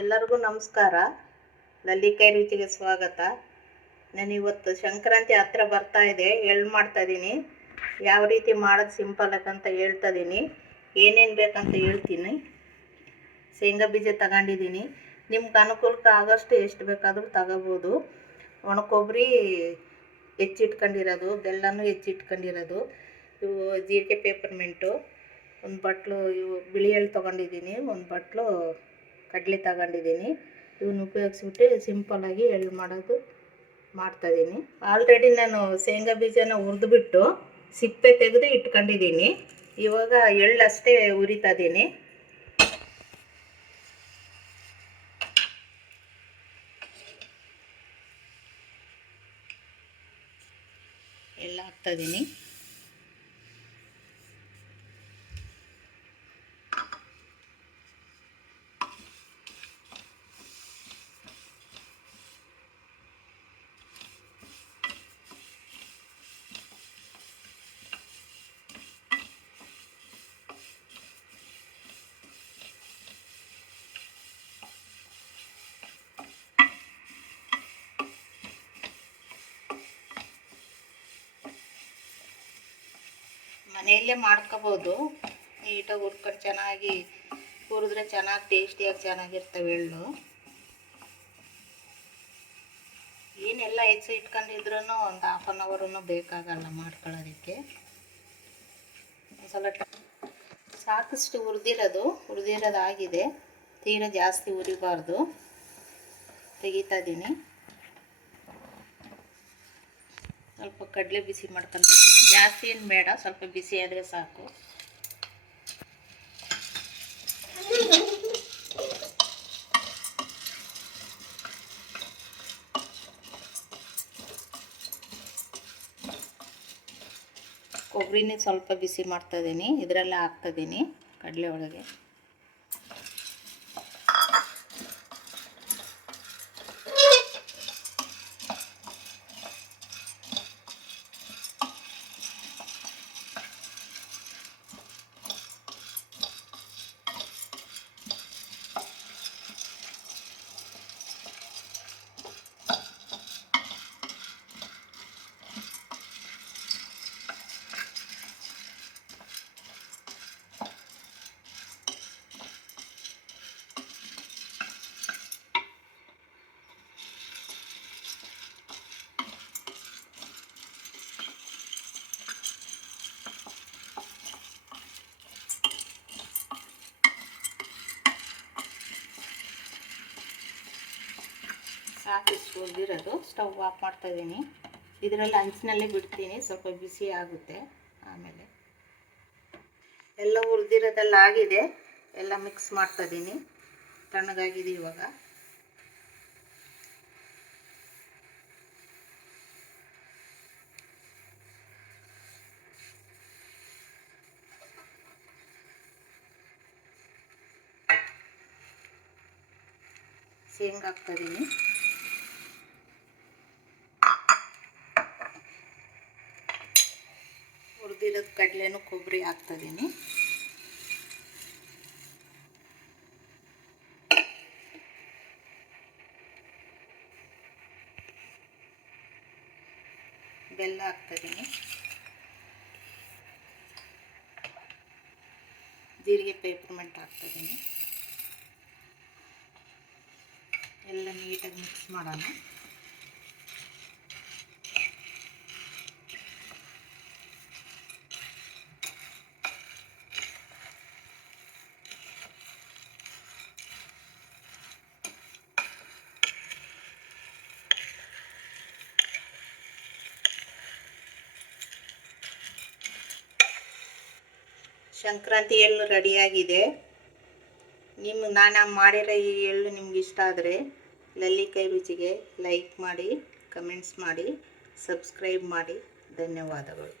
ಎಲ್ಲರಿಗೂ ನಮಸ್ಕಾರ. ಲಲ್ಲಿಕಾಯಿ ರುಚಿಗೆ ಸ್ವಾಗತ. ನಾನು ಇವತ್ತು ಸಂಕ್ರಾಂತಿ ಹತ್ರ ಬರ್ತಾ ಇದೆ ಎಳ್ಳು ಮಾಡ್ತಾ ಇದ್ದೀನಿ ಯಾವ ರೀತಿ ಮಾಡೋದು ಸಿಂಪಲ್ ಅಂತ ಹೇಳ್ತಾ ಇದ್ದೀನಿ ಏನೇನು ಬೇಕಂತ ಹೇಳ್ತೀನಿ. ಶೇಂಗಾ ಬೀಜ ತಗೊಂಡಿದ್ದೀನಿ ನಿಮ್ಗೆ ಅನುಕೂಲಕ್ಕೆ ಆಗೋಷ್ಟು ಎಷ್ಟು ಬೇಕಾದರೂ ತಗೋಬೋದು. ಒಣ ಕೊಬ್ಬರಿ ಹೆಚ್ಚಿಟ್ಕೊಂಡಿರೋದು, ಬೆಲ್ಲನೂ ಹೆಚ್ಚಿಟ್ಕೊಂಡಿರೋದು. ಇವು ಜೀರಿಗೆ ಪೇಪರ್ಮೆಂಟು ಒಂದು ಬಟ್ಲು, ಇವು ಬಿಳಿ ಎಳ್ಳು ತೊಗೊಂಡಿದ್ದೀನಿ ಒಂದು ಬಟ್ಲು ಕಡಲೆ ತಗೊಂಡಿದ್ದೀನಿ. ಇವನ್ನ ಉಪಯೋಗಿಸ್ಬಿಟ್ಟು ಸಿಂಪಲ್ಲಾಗಿ ಎಳ್ಳು ಮಾಡೋದು ಮಾಡ್ತಾಯಿದ್ದೀನಿ ಆಲ್ರೆಡಿ ನಾನು ಶೇಂಗಾ ಬೀಜನ ಹುರಿದ್ಬಿಟ್ಟು ಸಿಪ್ಪೆ ತೆಗೆದು ಇಟ್ಕೊಂಡಿದ್ದೀನಿ ಇವಾಗ ಎಳ್ಳು ಅಷ್ಟೇ ಇದ್ದೀನಿ ಎಲ್ಲ ಹಾಕ್ತಾಯಿದ್ದೀನಿ ಮನೆಯಲ್ಲೇ ಮಾಡ್ಕೋಬೋದು. ನೀಟಾಗಿ ಹುರ್ಕೊಂಡು ಚೆನ್ನಾಗಿ ಹುರಿದ್ರೆ ಚೆನ್ನಾಗಿ ಟೇಸ್ಟಿಯಾಗಿ ಚೆನ್ನಾಗಿರ್ತವೆ ಎಳ್ಳು. ಏನೆಲ್ಲ ಹೆಚ್ಚು ಇಟ್ಕೊಂಡಿದ್ರು ಒಂದು ಹಾಫ್ ಆನ್ ಅವರೂ ಬೇಕಾಗಲ್ಲ ಮಾಡ್ಕೊಳ್ಳೋದಕ್ಕೆ. ಒಂದ್ಸಲ ಸಾಕಷ್ಟು ಹುರಿದಿರೋದು ಹುರಿದಿರೋದಾಗಿದೆ ತೀರ ಜಾಸ್ತಿ ಉರಿಬಾರ್ದು ತೆಗಿತಾ ಇದ್ದೀನಿ ಸ್ವಲ್ಪ ಕಡಲೆ ಬಿಸಿ ಮಾಡ್ಕೊತ ಜಾಸ್ತಿ ಏನು ಬೇಡ, ಸ್ವಲ್ಪ ಬಿಸಿ ಆದರೆ ಸಾಕು. ಕೊಬ್ಬರಿನೇ ಸ್ವಲ್ಪ ಬಿಸಿ ಮಾಡ್ತಾ ಇದ್ದೀನಿ ಇದರಲ್ಲೇ ಹಾಕ್ತಾ ಇದ್ದೀನಿ ಕಡಲೆ ಒಳಗೆ. ಸಾಕಿಷ್ಟು ಹುರಿದಿರೋದು ಸ್ಟವ್ ಆಫ್ ಮಾಡ್ತಾ ಇದ್ದೀನಿ ಇದರಲ್ಲಿ ಹಂಚಿನಲ್ಲೇ ಬಿಡ್ತೀನಿ, ಸ್ವಲ್ಪ ಬಿಸಿ ಆಗುತ್ತೆ ಆಮೇಲೆ. ಎಲ್ಲ ಹುರಿದಿರೋದೆಲ್ಲ ಆಗಿದೆ, ಎಲ್ಲ ಮಿಕ್ಸ್ ಮಾಡ್ತಾ ಇದ್ದೀನಿ ತಣ್ಣಗಾಗಿದೆ ಇವಾಗ. ಶೇಂಗಾ ಹಾಕ್ತಾ ಇದ್ದೀನಿ ಹುರಿದಿರೋದು ಕಡಲೆನೂ ಕೊಬ್ಬರಿ ಹಾಕ್ತಿದ್ದೀನಿ ಬೆಲ್ಲ ಹಾಕ್ತಿದ್ದೀನಿ ಜೀರಿಗೆ ಪೇಪರ್ಮೆಂಟ್ ಹಾಕ್ತಿದ್ದೀನಿ ಎಲ್ಲ ನೀಟಾಗಿ ಮಿಕ್ಸ್ ಮಾಡೋಣ. ಸಂಕ್ರಾಂತಿ ಎಳ್ಳು ರೆಡಿಯಾಗಿದೆ. ನಿಮ್ಗೆ ನಾನು ಮಾಡಿರೋ ಈ ಎಳ್ಳು ನಿಮ್ಗೆ ಇಷ್ಟ ಆದರೆ ಲಲ್ಲಿಕಾಯಿ ರುಚಿಗೆ ಲೈಕ್ ಮಾಡಿ ಕಮೆಂಟ್ಸ್ ಮಾಡಿ ಸಬ್ಸ್ಕ್ರೈಬ್ ಮಾಡಿ. ಧನ್ಯವಾದಗಳು.